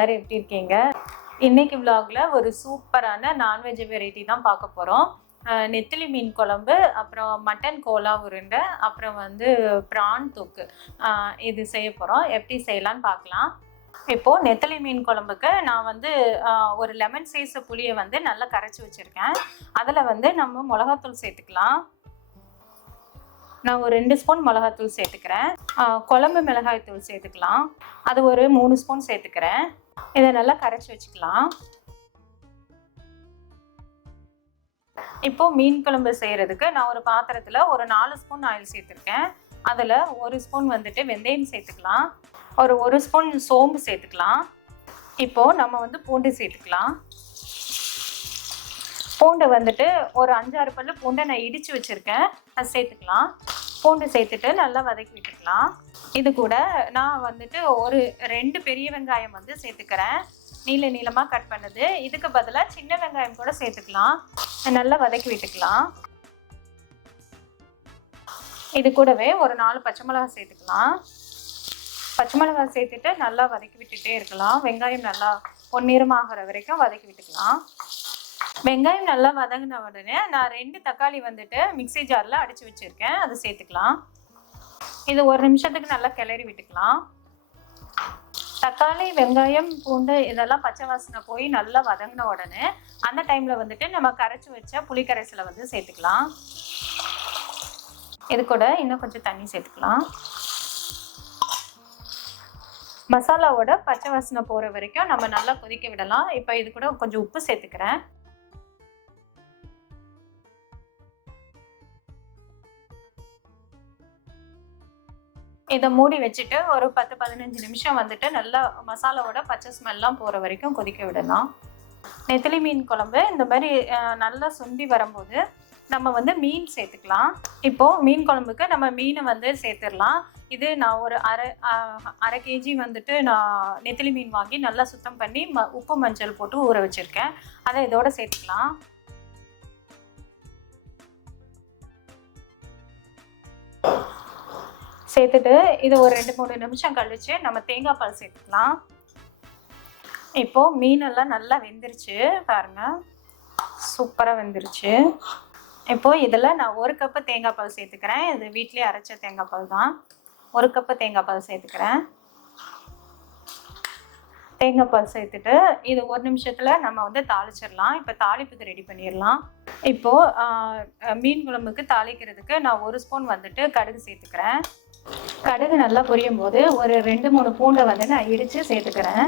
எல்லாரும் எப்படி இருக்கீங்க? இன்னைக்கு vlogல ஒரு சூப்பரான நான்வெஜ் வெரைட்டி தான் பார்க்க போறோம். நெத்திலி மீன் குழம்பு, அப்புறம் மட்டன் கோலா உருண்டை, அப்புறம் பிரான் தொக்கு இது செய்ய போறோம். எப்படி செய்யலாம்னு பார்க்கலாம். இப்போ நெத்திலி மீன் குழம்புக்கு நான் ஒரு லெமன் சைஸ் புளியை நல்லா கரைச்சி வச்சிருக்கேன். அதில் நம்ம மிளகாத்தூள் சேர்த்துக்கலாம். நான் ஒரு 2 ஸ்பூன் மிளகாத்தூள் சேர்த்துக்கிறேன். குழம்பு மிளகாய் தூள் சேர்த்துக்கலாம். அது ஒரு 3 ஸ்பூன் சேர்த்துக்கிறேன். இதை நல்லா கரைச்சி வச்சுக்கலாம். இப்போ மீன் குழம்பு செய்யறதுக்கு நான் ஒரு பாத்திரத்தில் ஒரு 4 ஸ்பூன் ஆயில் சேர்த்துருக்கேன். அதில் 1 ஸ்பூன் வெந்தயம் சேர்த்துக்கலாம். ஒரு ஸ்பூன் சோம்பு சேர்த்துக்கலாம். இப்போ நம்ம பூண்டு சேர்த்துக்கலாம். பூண்டு ஒரு 5-6 பல்லு பூண்டை நான் இடித்து வச்சுருக்கேன். அது சேர்த்துக்கலாம். பூண்டு சேர்த்துட்டு நல்லா வதக்கி விட்டுக்கலாம். இது கூட நான் ஒரு 2 பெரிய வெங்காயம் சேர்த்துக்கிறேன். நீளமாக கட் பண்ணது. இதுக்கு பதிலாக சின்ன வெங்காயம் கூட சேர்த்துக்கலாம். நல்லா வதக்கி விட்டுக்கலாம். இது கூடவே ஒரு 4 பச்சை மிளகாய் சேர்த்துக்கலாம். பச்சை மிளகாய் சேர்த்துட்டு நல்லா வதக்கி விட்டுட்டே இருக்கலாம். வெங்காயம் நல்லா பொன்னிறமாகிற வரைக்கும் வதக்கி விட்டுக்கலாம். வெங்காயம் நல்லா வதங்கின உடனே நான் 2 தக்காளி மிக்ஸி ஜாரில் அடித்து வச்சுருக்கேன். அது சேர்த்துக்கலாம். இது ஒரு நிமிஷத்துக்கு நல்லா கிளறி விட்டுக்கலாம். தக்காளி, வெங்காயம், பூண்டு இதெல்லாம் பச்சை வாசனை போய் நல்லா வதங்கின உடனே அந்த டைமில் நம்ம கரைச்சி வச்ச புளி கரைசலை சேர்த்துக்கலாம். இது கூட இன்னும் கொஞ்சம் தண்ணி சேர்த்துக்கலாம். மசாலாவோட பச்சை வாசனை போகிற வரைக்கும் நம்ம நல்லா கொதிக்க விடலாம். இப்போ இது கூட கொஞ்சம் உப்பு சேர்த்துக்கிறேன். இதை மூடி வச்சுட்டு ஒரு 10-15 நிமிஷம் நல்லா மசாலாவோட பச்சை ஸ்மெல்லாம் போகிற வரைக்கும் கொதிக்க விடலாம். நெத்திலி மீன் குழம்பு இந்த மாதிரி நல்லா சுண்டி வரும்போது நம்ம மீன் சேர்த்துக்கலாம். இப்போது மீன் குழம்புக்கு நம்ம மீனை சேர்த்துடலாம். இது நான் ஒரு அரை கேஜி நான் நெத்திலி மீன் வாங்கி நல்லா சுத்தம் பண்ணி உப்பு மஞ்சள் போட்டு ஊற வச்சுருக்கேன். அதை இதோட சேர்த்துக்கலாம். சேர்த்துட்டு இதை ஒரு 2-3 நிமிஷம் கழித்து நம்ம தேங்காய் பால் சேர்த்துக்கலாம். இப்போது மீனெல்லாம் நல்லா வெந்துருச்சு பாருங்கள். சூப்பராக வெந்துருச்சு. இப்போது இதில் நான் 1 கப்பு தேங்காய் பால் சேர்த்துக்கிறேன். இது வீட்டிலே அரைச்ச தேங்காய் பால் தான். 1 கப்பு தேங்காய் பால் சேர்த்துக்கிறேன். தேங்காய் பால் சேர்த்துட்டு இது 1 நிமிஷத்தில் நம்ம தாளிச்சிடலாம். இப்போ தாளிப்புக்கு ரெடி பண்ணிடலாம். இப்போது மீன் குழம்புக்கு தாளிக்கிறதுக்கு நான் 1 ஸ்பூன் கடுகு சேர்த்துக்கிறேன். கடுகு நல்லா பொரியும் போது ஒரு 2-3 பூண்டை நான் இடித்து சேர்த்துக்கிறேன்.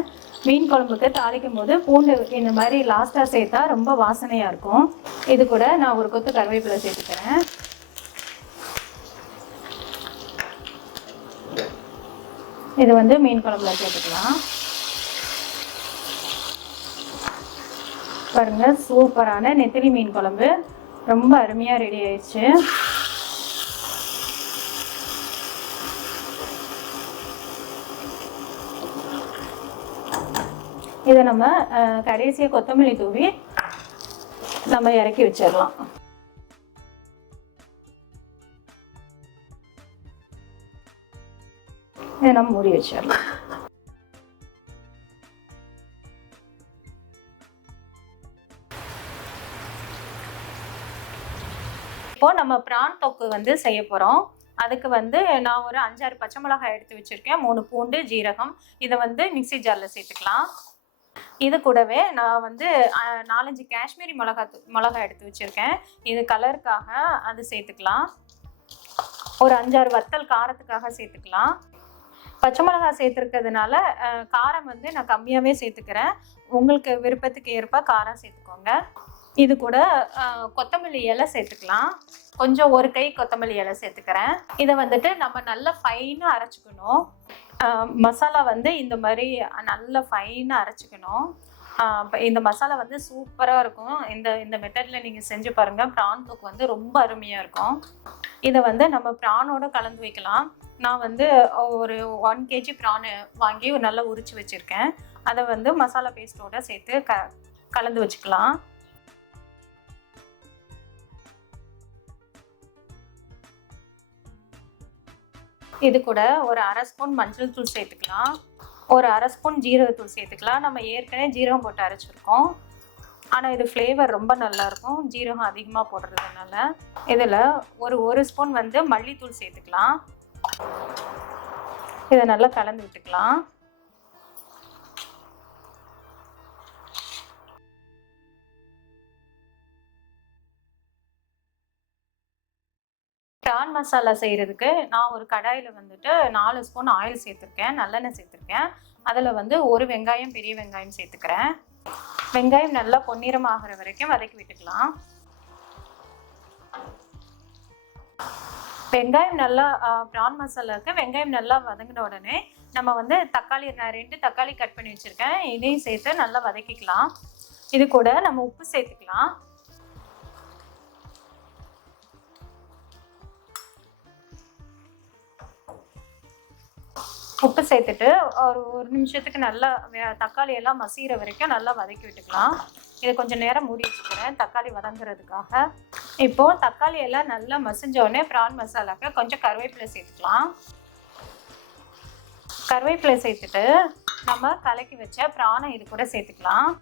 மீன் குழம்புக்கு தாளிக்கும் போது பூண்டு இந்த மாதிரி லாஸ்ட்டாக சேர்த்தா ரொம்ப வாசனையாக இருக்கும். இது கூட நான் ஒரு கொத்து கருவேப்பிலை சேர்த்துக்கிறேன். இது மீன் குழம்புல சேர்த்துக்கலாம். பாருங்க, சூப்பரான நெத்திலி மீன் குழம்பு ரொம்ப அருமையாக ரெடி ஆயிடுச்சு. இதை நம்ம கடைசியாக கொத்தமல்லி தூவி நம்ம இறக்கி வச்சிடலாம். இதை நம்ம மூடி வச்சிடலாம். இப்போது நம்ம பிரான் தொக்கு செய்ய போகிறோம். அதுக்கு நான் ஒரு 5-6 பச்சை மிளகாய் எடுத்து வச்சுருக்கேன். 3 பூண்டு, ஜீரகம். இதை மிக்ஸி ஜாரில் சேர்த்துக்கலாம். இது கூடவே நான் 4-5 காஷ்மீரி மிளகாய் எடுத்து வச்சுருக்கேன். இது கலருக்காக அது சேர்த்துக்கலாம். ஒரு 5-6 வத்தல் காரத்துக்காக சேர்த்துக்கலாம். பச்சை மிளகாய் சேர்த்துருக்கிறதுனால காரம் நான் கம்மியாகவே சேர்த்துக்கிறேன். உங்களுக்கு விருப்பத்துக்கு ஏற்ப காரம் சேர்த்துக்கோங்க. இது கூட கொத்தமல்லி இலை சேர்த்துக்கலாம். கொஞ்சம் ஒரு கை கொத்தமல்லி இலை சேர்த்துக்கிறேன். இதை நம்ம நல்லா ஃபைனாக அரைச்சிக்கணும். மசாலா இந்த மாதிரி நல்லா ஃபைனாக அரைச்சிக்கணும். இந்த மசாலா சூப்பராக இருக்கும். இந்த மெத்தடில் நீங்கள் செஞ்சு பாருங்கள். ப்ரான் தொக்கு ரொம்ப அருமையாக இருக்கும். இதை நம்ம ப்ரானோட கலந்து வைக்கலாம். நான் ஒரு 1 கேஜி ப்ரான் வாங்கி நல்லா உரித்து வச்சுருக்கேன். அதை மசாலா பேஸ்ட்டோடு சேர்த்து கலந்து வச்சுக்கலாம். இது கூட ஒரு 1/2 ஸ்பூன் மஞ்சள் தூள் சேர்த்துக்கலாம். ஒரு அரை ஸ்பூன் ஜீரகத்தூள் சேர்த்துக்கலாம். நம்ம ஏற்கனவே ஜீரகம் போட்டு அரைச்சிருக்கோம், ஆனால் இது ஃப்ளேவர் ரொம்ப நல்லாயிருக்கும் ஜீரகம் அதிகமாக போடுறதுனால. இதில் ஒரு ஸ்பூன் வந்து மல்லித்தூள் சேர்த்துக்கலாம். இதை நல்லா கலந்து விட்டுக்கலாம். ப்ரான் மசாலா செய்கிறதுக்கு நான் ஒரு கடாயில் வந்துட்டு 4 ஸ்பூன் ஆயில் சேர்த்துருக்கேன், நல்லெண்ணெய் சேர்த்துருக்கேன். அதில் வந்து ஒரு வெங்காயம், பெரிய வெங்காயம் சேர்த்துக்கிறேன். வெங்காயம் நல்லா பொன்னிறம் ஆகிற வரைக்கும் வதக்கி விட்டுக்கலாம். வெங்காயம் நல்லா ப்ரான் மசாலாவுக்கு வெங்காயம் நல்லா வதங்கின உடனே நம்ம வந்து தக்காளி, நான் 2 தக்காளி கட் பண்ணி வச்சுருக்கேன், இதையும் சேர்த்து நல்லா வதக்கிக்கலாம். இது கூட நம்ம உப்பு சேர்த்துக்கலாம். உப்பு சேர்த்துட்டு ஒரு நிமிஷத்துக்கு நல்லா தக்காளி எல்லாம் மசிகிற வரைக்கும் நல்லா வதக்கி விட்டுக்கலாம். இதை கொஞ்சம் நேரம் மூடி வச்சுக்கிறேன் தக்காளி வதங்குறதுக்காக. இப்போது தக்காளி எல்லாம் நல்லா மசிஞ்ச உடனே ப்ரான் மசாலாவுக்கு கொஞ்சம் கருவேப்பிலை சேர்த்துக்கலாம். கருவேப்பிலை சேர்த்துட்டு நம்ம கலக்கி வச்ச ப்ரானை இது கூட சேர்த்துக்கலாம்.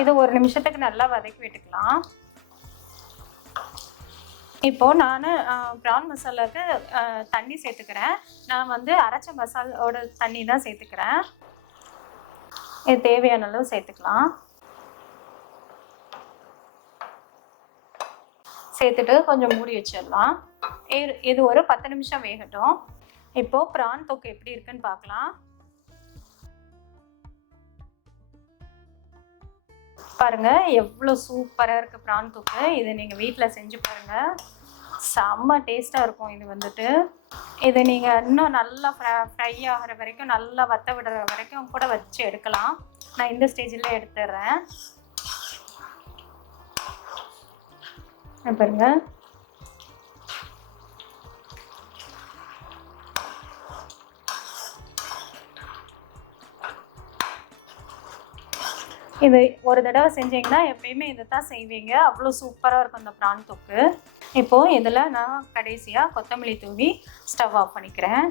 இது ஒரு நிமிஷத்துக்கு நல்லா வதக்கி விட்டுக்கலாம். இப்போது நான் ப்ரான் மசாலாவுக்கு தண்ணி சேர்த்துக்கிறேன். நான் வந்து அரைச்ச மசாலாவோட தண்ணி தான் சேர்த்துக்கிறேன். இது தேவையான அளவு சேர்த்துக்கலாம். சேர்த்துட்டு கொஞ்சம் மூடி வச்சிடலாம். இது ஒரு 10 நிமிஷம் வேகட்டும். இப்போது ப்ரான் தொக்கு எப்படி இருக்குன்னு பார்க்கலாம். பாருங்க எவ்வளோ சூப்பராக இருக்குது ப்ரான் தொக்கு. இதை நீங்கள் வீட்டில் செஞ்சு பாருங்கள், செம்ம டேஸ்ட்டாக இருக்கும். இது வந்துட்டு இதை நீங்கள் இன்னும் நல்லா ஃப்ரை ஆகிற வரைக்கும், நல்லா வத்த விடுற வரைக்கும் கூட வச்சு எடுக்கலாம். நான் இந்த ஸ்டேஜில் எடுத்துடுறேன். பாருங்க, இது ஒரு தடவை செஞ்சீங்கன்னா எப்பயுமே இதை தான் செய்வீங்க, அவ்வளோ சூப்பராக இருக்கும் இந்த ப்ரான் தொக்கு. இப்போது இதில் நான் கடைசியாக கொத்தமல்லி தூவி ஸ்டவ் ஆஃப் பண்ணிக்கிறேன்.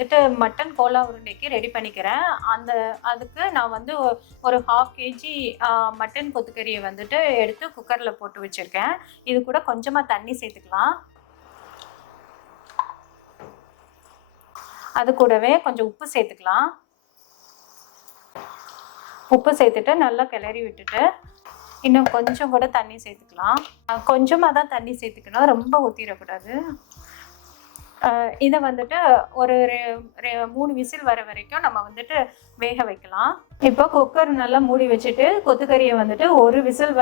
வந்துட்டு மட்டன் கோலா உருண்டைக்கு ரெடி பண்ணிக்கிறேன். அதுக்கு நான் வந்து ஒரு 1/2 kg மட்டன் கொத்துக்கறியை வந்துட்டு எடுத்து குக்கரில் போட்டு வச்சுருக்கேன். இது கூட கொஞ்சமாக தண்ணி சேர்த்துக்கலாம். அது கூடவே கொஞ்சம் உப்பு சேர்த்துக்கலாம். உப்பு சேர்த்துட்டு நல்லா கிளறி விட்டுட்டு இன்னும் கொஞ்சம் கூட தண்ணி சேர்த்துக்கலாம். கொஞ்சமாக தான் தண்ணி சேர்த்துக்கணும், ரொம்ப ஊற்றிடக்கூடாது. இதை வந்துட்டு ஒரு 3 விசில் வர வரைக்கும் நம்ம வந்துட்டு வேக வைக்கலாம். இப்போ குக்கர் நல்லா மூடி வச்சுட்டு கொத்துக்கறியை வந்துட்டு ஒரு விசில்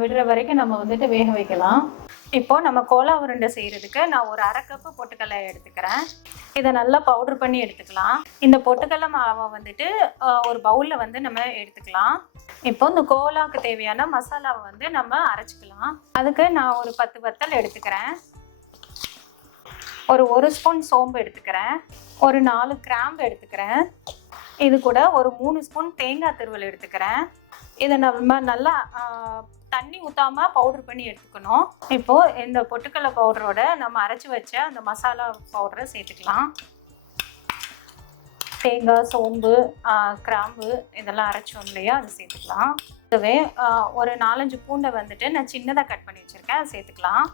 விடுற வரைக்கும் நம்ம வந்துட்டு வேக வைக்கலாம். இப்போது நம்ம கோலா உருண்டை செய்கிறதுக்கு நான் ஒரு 1/2 கப்பு பொட்டுக்கடலை எடுத்துக்கிறேன். இதை நல்லா பவுடர் பண்ணி எடுத்துக்கலாம். இந்த பொட்டுக்கடலை மாவை வந்துட்டு ஒரு பவுலில் வந்து நம்ம எடுத்துக்கலாம். இப்போ இந்த கோலாவுக்கு தேவையான மசாலாவை வந்து நம்ம அரைச்சிக்கலாம். அதுக்கு நான் ஒரு 10 வத்தல் எடுத்துக்கிறேன். ஒரு ஸ்பூன் சோம்பு எடுத்துக்கிறேன். ஒரு 4 கிராம்பு எடுத்துக்கிறேன். இது கூட ஒரு 3 ஸ்பூன் தேங்காய் துருவல் எடுத்துக்கிறேன். இதை நம்ம நல்லா தண்ணி ஊற்றாமல் பவுடர் பண்ணி எடுத்துக்கணும். இப்போது இந்த பொட்டுக்கடலை பவுடரோட நம்ம அரைச்சி வச்ச அந்த மசாலா பவுடரை சேர்த்துக்கலாம். தேங்காய், சோம்பு, கிராம்பு இதெல்லாம் அரைச்சோம் இல்லையா, அதை சேர்த்துக்கலாம். இதுவே ஒரு 4-5 பூண்டை வந்துட்டு நான் சின்னதாக கட் பண்ணி வச்சுருக்கேன், அதை சேர்த்துக்கலாம்.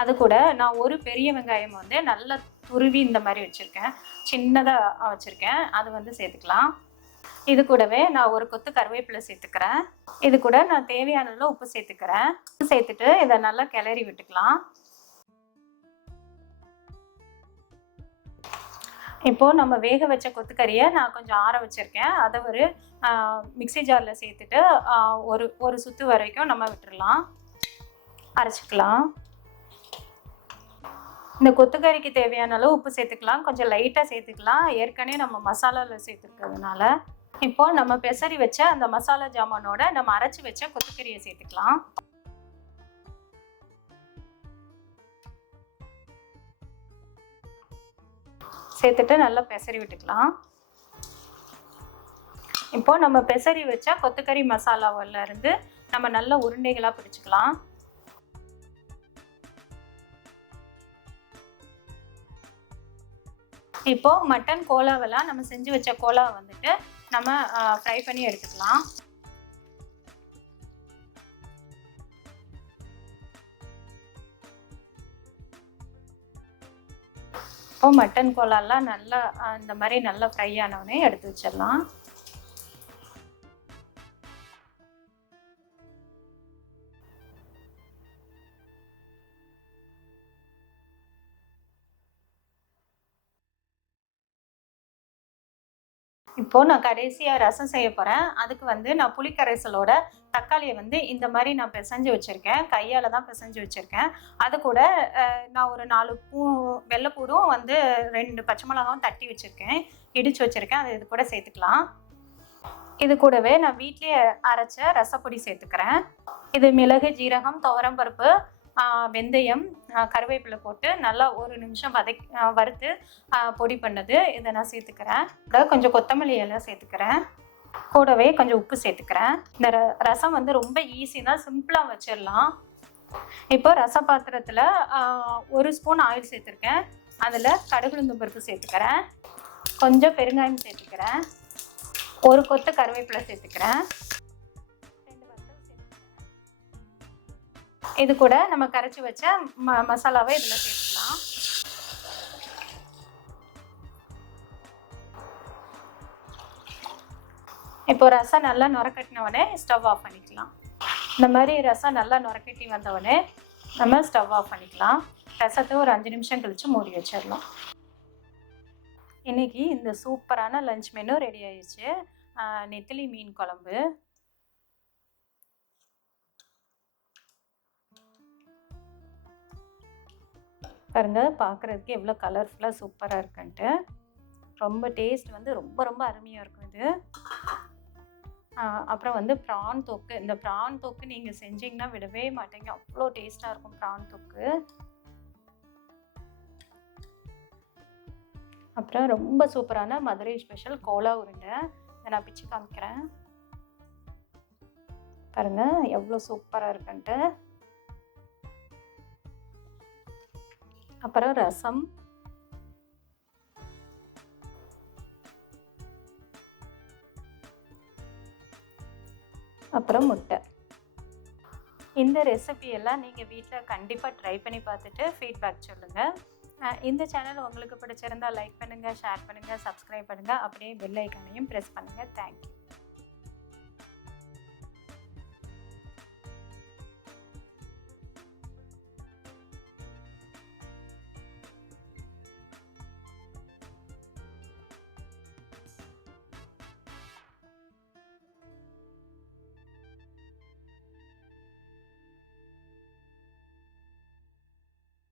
அது கூட நான் ஒரு பெரிய வெங்காயம் வந்து நல்லா துருவி இந்த மாதிரி வச்சுருக்கேன், சின்னதாக வச்சுருக்கேன், அது வந்து சேர்த்துக்கலாம். இது கூடவே நான் ஒரு கொத்து கருவேப்பிலை சேர்த்துக்கிறேன். இது கூட நான் தேவையான அளவு உப்பு சேர்த்துக்கிறேன். சேர்த்துட்டு இதை நல்லா கிளறி விட்டுக்கலாம். இப்போது நம்ம வேக வச்ச கொத்துக்கறியை நான் கொஞ்சம் ஆற வச்சுருக்கேன். அதை ஒரு மிக்ஸி ஜாரில் சேர்த்துட்டு ஒரு சுற்று வரைக்கும் நம்ம விட்டுடலாம், அரைச்சிக்கலாம். இந்த கொத்துக்கறிக்கு தேவையான அளவு உப்பு சேர்த்துக்கலாம், கொஞ்சம் லைட்டாக சேர்த்துக்கலாம், ஏற்கனவே நம்ம மசாலாவில் சேர்த்துருக்கிறதுனால. இப்போது நம்ம பெசரி வச்ச அந்த மசாலா ஜாமானோட நம்ம அரைச்சி வச்ச கொத்துக்கறியை சேர்த்துக்கலாம். சேர்த்துட்டு நல்லா பெசரி விட்டுக்கலாம். இப்போ நம்ம பெசரி வச்சா கொத்தக்கறி மசாலாவில இருந்து நம்ம நல்ல உருண்டைகளாக பிடிச்சிக்கலாம். இப்போ மட்டன் கோலாவெல்லாம் நம்ம செஞ்சு வச்ச கோலா வந்துட்டு நம்ம ஃப்ரை பண்ணி எடுத்துக்கலாம். இப்போ மட்டன் கோலாலாம் நல்லா இந்த மாதிரி நல்லா ஃப்ரை ஆனவுடனே எடுத்து வச்சிடலாம். இப்போ நான் கடைசியா ரசம் செய்ய போறேன். அதுக்கு வந்து நான் புளிக்கரைசலோட தக்காளியை வந்து இந்த மாதிரி நான் பிசைஞ்சு வச்சிருக்கேன். கையால தான் பிசைஞ்சு வச்சிருக்கேன். அது கூட நான் ஒரு 4 வெள்ளைப்பூடும் வந்து 2 பச்சை மிளகாவும் தட்டி வச்சிருக்கேன், இடிச்சு வச்சிருக்கேன். அதை இது கூட சேர்த்துக்கலாம். இது கூடவே நான் வீட்லயே அரைச்ச ரசப்பொடி சேர்த்துக்கிறேன். இது மிளகு, ஜீரகம், துவரம்பருப்பு, வெந்தயம், கருவேப்பிலை போட்டு நல்லா 1 நிமிஷம் வறுத்து பொடி பண்ணது இதை நான் சேர்த்துக்கிறேன். கொஞ்சம் கொத்தமல்லி இலை சேர்த்துக்கிறேன். கூடவே கொஞ்சம் உப்பு சேர்த்துக்கிறேன். இந்த ரசம் வந்து ரொம்ப ஈஸி தான், சிம்பிளாக வச்சிடலாம். இப்போ ரச பாத்திரத்தில் 1 ஸ்பூன் ஆயில் சேர்த்துருக்கேன். அதில் கடுகுளுந்தம் பருப்பு சேர்த்துக்கிறேன். கொஞ்சம் பெருங்காயம் சேர்த்துக்கிறேன். 1 கொத்து கருவேப்பிலை சேர்த்துக்கிறேன். இது கூட நம்ம கரைச்சி வச்ச மசாலாவை இதில் சேர்த்துக்கலாம். இப்போ ரசம் நல்லா நுரக்கட்டினவுடனே ஸ்டவ் ஆஃப் பண்ணிக்கலாம். இந்த மாதிரி ரசம் நல்லா நுரக்கட்டி வந்தவுடனே நம்ம ஸ்டவ் ஆஃப் பண்ணிக்கலாம். ரசத்தை ஒரு 5 நிமிஷம் கழித்து மூடி வச்சிடலாம். இன்னைக்கு இந்த சூப்பரான லஞ்ச் மெனு ரெடி ஆயிடுச்சு. நெத்திலி மீன் குழம்பு. பாருங்க, பார்க்குறதுக்கு எவ்வளோ கலர்ஃபுல்லாக சூப்பராக இருக்குன்ட்டு. ரொம்ப டேஸ்ட் வந்து ரொம்ப ரொம்ப அருமையாக இருக்கும் இது. அப்புறம் வந்து ப்ரான் தொக்கு. இந்த ப்ரான் தொக்கு நீங்கள் செஞ்சீங்கன்னா விடவே மாட்டீங்க, அவ்வளோ டேஸ்ட்டாக இருக்கும் ப்ரான் தொக்கு. அப்புறம் ரொம்ப சூப்பரான மதுரை ஸ்பெஷல் கோலா உருண்டை. இதை நான் பிச்சு காமிக்கிறேன். பாருங்க எவ்வளோ சூப்பராக இருக்குன்ட்டு. அப்புறம் ரசம், அப்புறம் முட்டை. இந்த ரெசிபியெல்லாம் நீங்கள் வீட்டில் கண்டிப்பாக ட்ரை பண்ணி பார்த்துட்டு ஃபீட்பேக் சொல்லுங்கள். இந்த சேனல் உங்களுக்கு பிடிச்சிருந்தால் லைக் பண்ணுங்கள், ஷேர் பண்ணுங்கள், சப்ஸ்கிரைப் பண்ணுங்கள். அப்படியே பெல் ஐக்கானையும் ப்ரெஸ் பண்ணுங்கள். தேங்க்யூ.